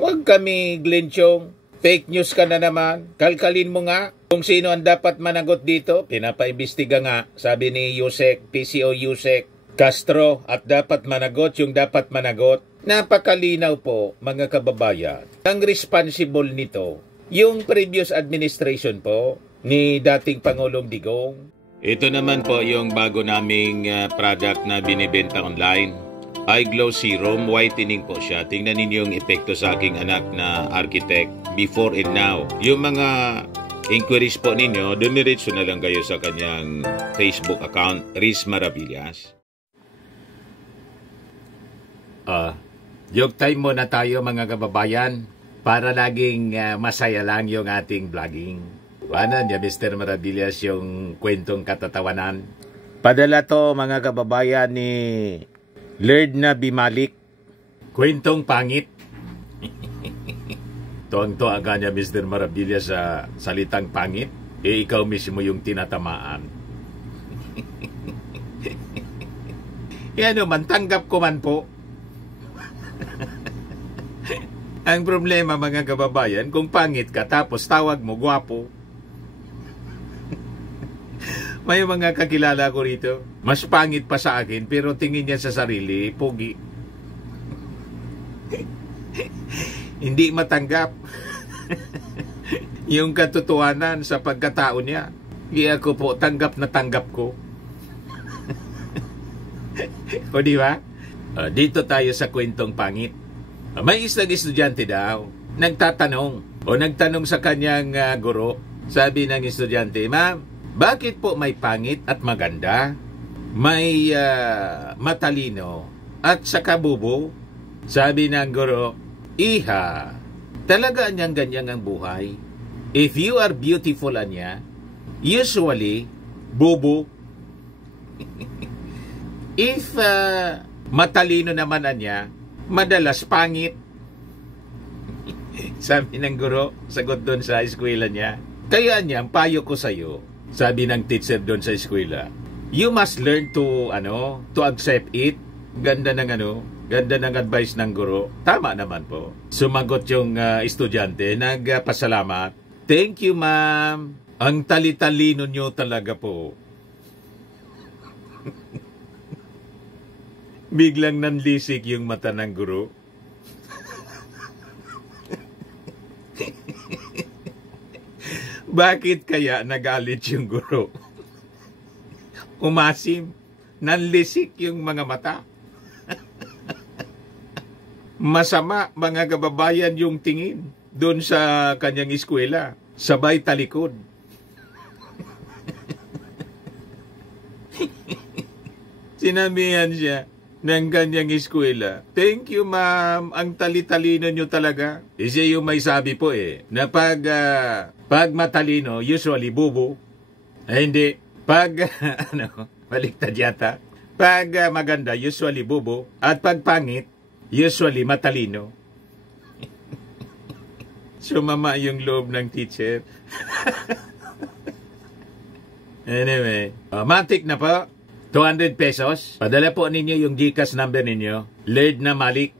Huwag kami, Glenchong. Fake news ka na naman. Kalkalin mo nga kung sino ang dapat managot dito. Pinapaimbestiga nga, sabi ni Yusek, PCO Yusek Castro, at dapat managot yung dapat managot. Napakalinaw po, mga kababayan. Ang responsible nito, yung previous administration po ni dating Pangulong Digong. Ito naman po yung bago naming product na binibenta online. iGlow Serum, whitening po siya. Tingnan ninyo yung epekto sa aking anak na architect before and now. Yung mga inquiries po ninyo, dumiretso na lang kayo sa kanyang Facebook account, Riz Maravillas. Joke time muna tayo mga kababayan para laging masaya lang yung ating vlogging. Wala niya Mr. Maravillas yung kwentong katatawanan. Padala to mga kababayan ni Lord na Bimalik. Kwentong pangit. Tuwang-tuwa ka niya Mr. Maravillas sa salitang pangit. Ikaw mismo yung tinatamaan. Yan naman, tanggap ko man po. Ang problema mga kababayan, kung pangit ka tapos tawag mo gwapo. May mga kakilala ko rito, mas pangit pa sa akin pero tingin niya sa sarili, pogi. Hindi matanggap yung katotohanan sa pagkatao niya. Kaya ako po, tanggap na tanggap ko. O di ba? Dito tayo sa kwentong pangit. May isang estudyante daw, nagtanong sa kanyang guro. Sabi ng estudyante, "Ma'am, bakit po may pangit at maganda? May matalino at saka bubo?" Sabi ng guro, "Iha, talaga niyang ganyan ang buhay. If you are beautiful anya, usually, bubo. If matalino naman anya, madalas pangit." Sabi ng guro, sagot doon sa eskwela niya, "Kaya niya, ang payo ko sa'yo," sabi ng teacher doon sa eskwela, "you must learn to accept it." Ganda ng advice ng guro. Tama naman po. Sumagot yung estudyante, nagpasalamat. "Thank you, ma'am. Ang tali-talino nyo talaga po." Biglang nanlisik yung mata ng guro. Bakit kaya nagalit yung guro? Umasim, nanlisik yung mga mata. Masama mga kababayan yung tingin doon sa kanyang eskwela. Sabay talikod. Sinabihan siya ng kanyang eskwela, "Thank you, ma'am. Ang tali-talino nyo talaga." Siya yung may sabi po na pag matalino, usually bubo. Hindi. Pag, baliktad yata. Pag maganda, usually bubo. At pag pangit, usually matalino. Sumama yung loob ng teacher. Anyway, matik na po. 200 pesos. Padala po ninyo yung GCash number ninyo. Lord na Malik.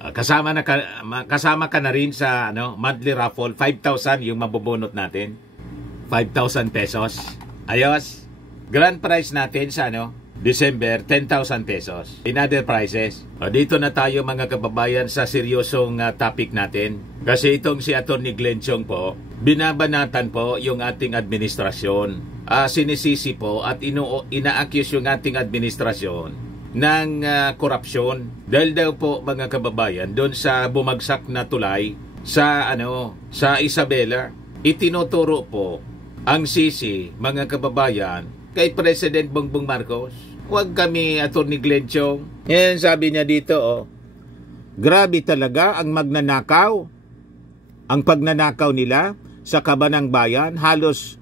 Kasama ka na rin sa monthly raffle. 5,000 yung mabubunot natin. 5,000 pesos. Ayos. Grand prize natin sa December, 10,000 pesos. In other prizes. Dito na tayo mga kababayan sa seryosong topic natin. Kasi itong si Atty. Glenchong po, binabanatan po yung ating administrasyon. Sinisisi po at ina-accuse yung ating administrasyon ng korupsyon. Dahil daw po mga kababayan, doon sa bumagsak na tulay sa Isabela, itinuturo po ang sisi mga kababayan kay President Bongbong Marcos. Huwag kami, Atty. Glenchong. Yan sabi niya dito, grabe talaga ang magnanakaw. Ang pagnanakaw nila sa kabanang bayan, halos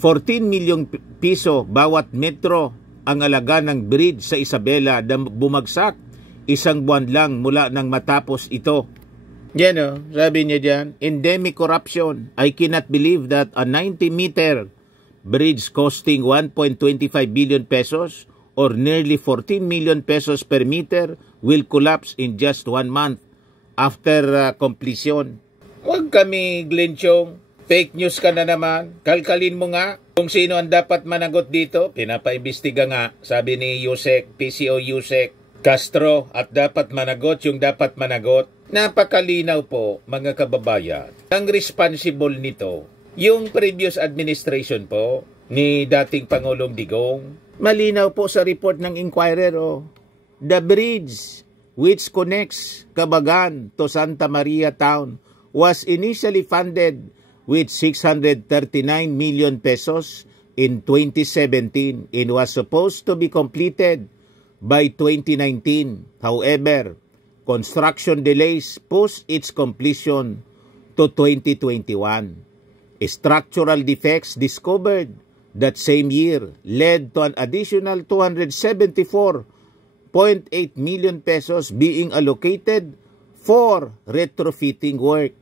14 milyong piso bawat metro ang alaga ng bridge sa Isabela na bumagsak isang buwan lang mula nang matapos ito. Yan sabi niya dyan, endemic corruption. I cannot believe that a 90-meter bridge costing 1.25 billion pesos or nearly 14 million pesos per meter will collapse in just 1 month after completion. Huwag kami, Glenn Chong. Fake news ka na naman. Kalkalin mo nga kung sino ang dapat managot dito. Pinapaimbestiga nga, sabi ni Yusek, PCO Yusek Castro, at dapat managot yung dapat managot. Napakalinaw po, mga kababayan. Ang responsible nito, yung previous administration po ni dating Pangulong Digong. Malinaw po sa report ng Inquirer, the bridge which connects Cabagan to Santa Maria Town was initially funded with 639 million pesos in 2017 and was supposed to be completed by 2019. However, construction delays pushed its completion to 2021. Structural defects discovered that same year led to an additional 274.8 million pesos being allocated for retrofitting work,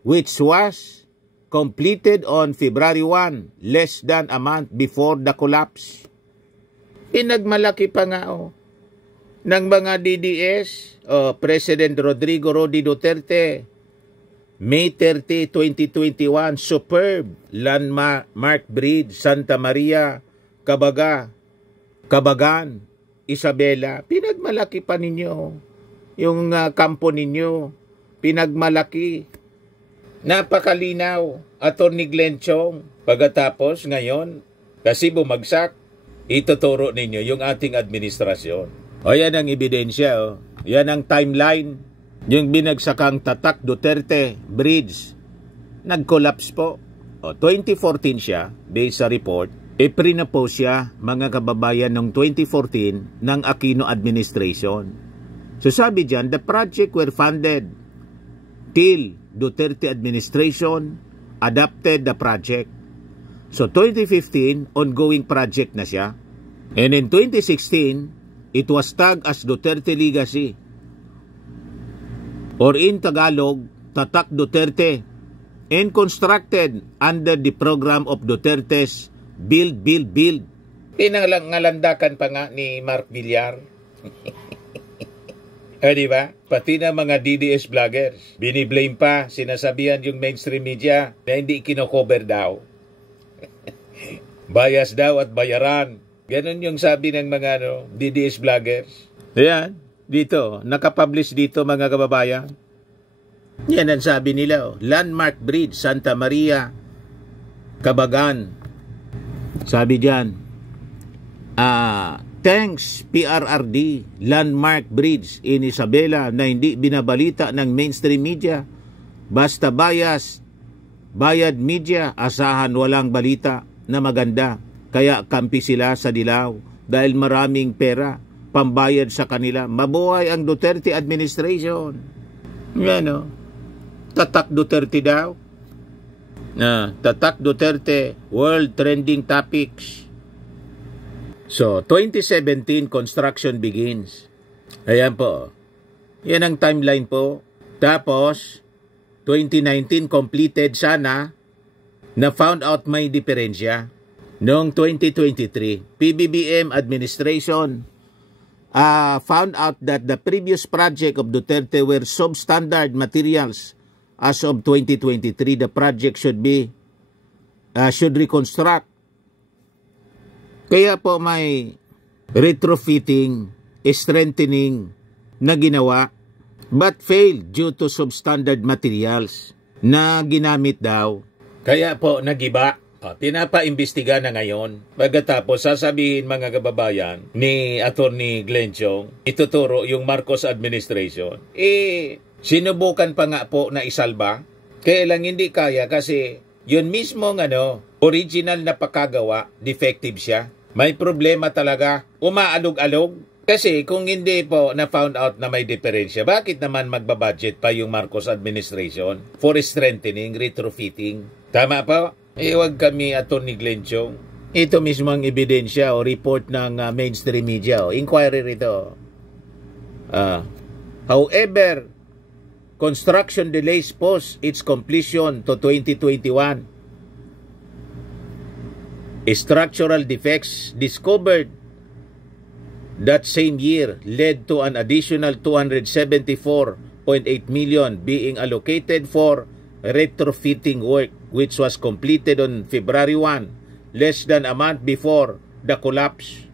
which was completed on February 1, less than a month before the collapse. Pinagmalaki pa nga ng mga DDS, President Rodrigo Rodi Duterte, May 30, 2021, superb landmark bridge, Santa Maria, Cabagan, Isabela. Pinagmalaki pa ninyo yung kampo ninyo. Pinagmalaki. Napakalinaw, Attorney Glenn Chong. Pagkatapos ngayon, kasi bumagsak, ituturo ninyo yung ating administrasyon. O yan ang ebidensya. Yan ang timeline. Yung binagsakang Tatak Duterte Bridge, nag-collapse po. 2014 siya, based sa report. Pre-propose siya, mga kababayan, noong 2014 ng Aquino administration. So sabi dyan, the project were funded till Duterte administration adopted the project. So 2015, ongoing project na siya. And in 2016, it was tagged as Duterte Legacy. Or in Tagalog, Tatak Duterte, and constructed under the program of Duterte's Build, Build, Build. Pinangalandakan pa nga ni Mark Villar. Diba? Pati na mga DDS vloggers, biniblame pa, sinasabihan yung mainstream media na hindi kinocover daw. Bias daw at bayaran. Ganon yung sabi ng mga DDS vloggers. Ayan, dito, nakapublish dito mga kababayan. Yan ang sabi nila. Landmark Bridge, Santa Maria, Cabagan. Sabi dyan, thanks PRRD, landmark bridge in Isabela na hindi binabalita ng mainstream media. Basta bayad media, asahan walang balita na maganda. Kaya kampi sila sa dilaw dahil maraming pera, pambayad sa kanila. Mabuhay ang Duterte administration. Yan Tatak Duterte daw. Tatak Duterte, world trending topics. So, 2017, construction begins. Ayan po. Yan ang timeline po. Tapos, 2019, completed sana, na found out may diferensya. Noong 2023, PBBM administration found out that the previous project of Duterte were substandard materials. As of 2023, the project should reconstruct. Kaya po may retrofitting, strengthening na ginawa but failed due to substandard materials na ginamit daw. Kaya po nagiba. Pinapaimbestiga na ngayon. Pagkatapos sasabihin mga kababayan ni Attorney Glenn Chong, ituturo yung Marcos administration. Sinubukan pa nga po na isalba. Kaya lang hindi kaya kasi yun mismo original na pakagawa, defective siya. May problema talaga, umaalog-alog. Kasi kung hindi po na found out na may diferensya, bakit naman magbabudget pa yung Marcos administration for strengthening, retrofitting? Tama po? Huwag kami, Attorney Glenn Chong. Ito mismo ang ebidensya o report ng mainstream media. Inquiry rito. However, construction delays post its completion to 2021. Structural defects discovered that same year led to an additional 274.8 1.8 million being allocated for retrofitting work which was completed on February 1, less than a month before the collapse.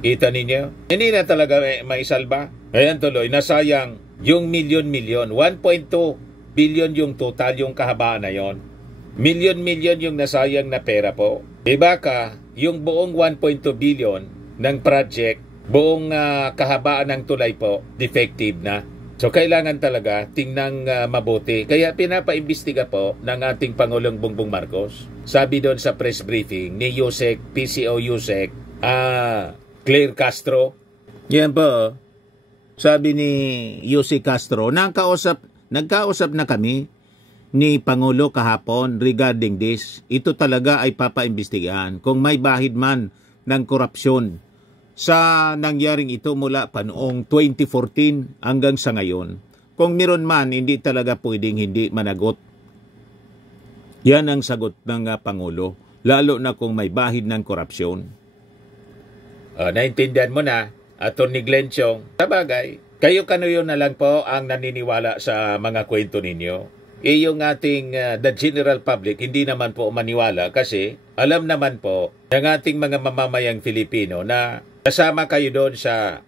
Kita ninyo? Hindi na talaga maisalba. Ayan tuloy, nasayang yung milyon-milyon. 1.2 billion yung total, yung kahabaan na yon. Milyon-milyon yung nasayang na pera po. Diba ka, yung buong 1.2 billion ng project, buong kahabaan ng tulay po, defective na. So kailangan talaga tingnan mabuti. Kaya pinapaimbestiga po ng ating Pangulong Bongbong Marcos. Sabi doon sa press briefing ni Yusek, PCO Yusek, Claire Castro. Yan po. Sabi ni Yusek Castro, nagkausap na kami ni Pangulo kahapon regarding this. Ito talaga ay papaimbestigahan kung may bahid man ng korupsyon sa nangyaring ito mula pa noong 2014 hanggang sa ngayon. Kung meron man, hindi talaga pwedeng hindi managot. Yan ang sagot ng Pangulo, lalo na kung may bahid ng korupsyon. Naintindihan mo na, Atty. Glenn Chong. Sabagay, kayo-kanuyo na lang po ang naniniwala sa mga kwento ninyo. Yung ating the general public hindi naman po maniwala kasi alam naman po ng ating mga mamamayang Filipino na kasama kayo doon sa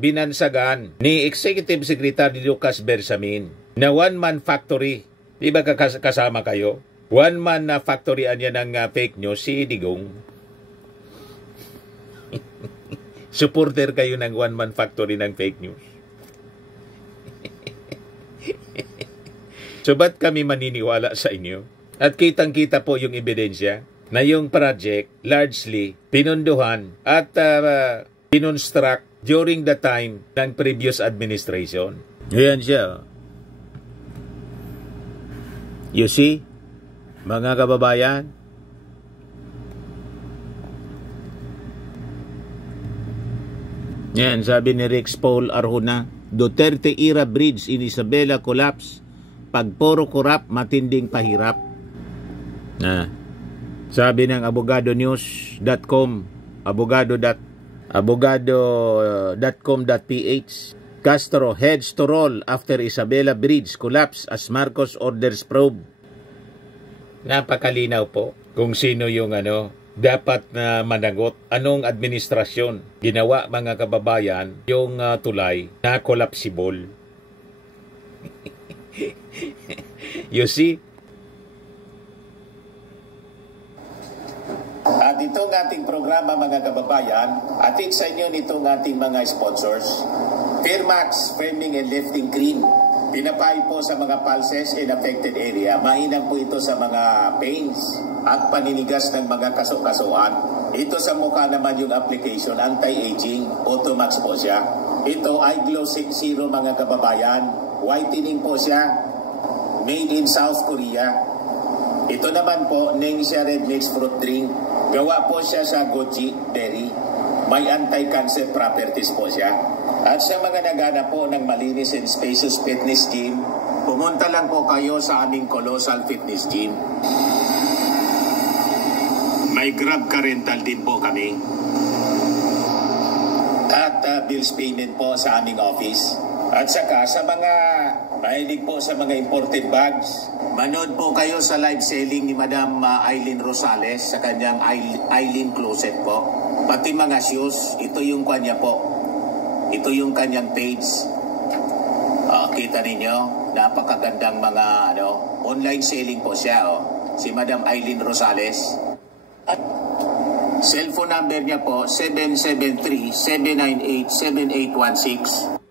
binansagan ni Executive Secretary Lucas Bersamin na one-man factory. Di ba kasama kayo? One-man na factory anya ng fake news, si Digong. Supporter kayo ng one-man factory ng fake news. So ba't kami maniniwala sa inyo? At kitang-kita po yung ebidensya na yung project largely pinunduhan at pinunstruct during the time ng previous administration. Ayan siya. You see, mga kababayan, yan, sabi ni Rex Paul Arjona, Duterte era bridge in Isabela collapse. Pag puro korap, matinding pahirap. Sabi ng abogadonews.com, abogado.com.ph, Castro heads to roll after Isabela Bridge collapse as Marcos orders probe. Napakalinaw po kung sino yung dapat na managot. Anong administrasyon ginawa, mga kababayan, yung tulay na collapsible. You see? At itong ating programa, mga kababayan, atin sa inyo nitong ating mga sponsors. Fairmax, Firming and Lifting Cream. Pinapay po sa mga pulses in affected area. Mainam po ito sa mga pains at paninigas ng mga kaso-kasuan. Ito sa mukha naman yung application, anti-aging, Automax po siya. Ito ay Glow Zero, mga kababayan. Whitening po siya, made in South Korea. Ito naman po, Ningxia Red Mix Fruit Drink. Gawa po siya sa goji berry. May anti-cancer properties po siya. At sa mga nagana po ng malinis and spacious fitness gym, pumunta lang po kayo sa aming Colossal Fitness Gym. May Grab Car Rental din po kami. At bills payment po sa aming office. At saka sa mga mahilig po sa mga imported bags, manood po kayo sa live selling ni Madam Aileen Rosales sa kanyang Aileen Closet po. Pati mga shoes, ito yung kanya po. Ito yung kanyang page. Kita ninyo, napakagandang mga online selling po siya. Si Madam Aileen Rosales. At cellphone number niya po, 773-798-7816.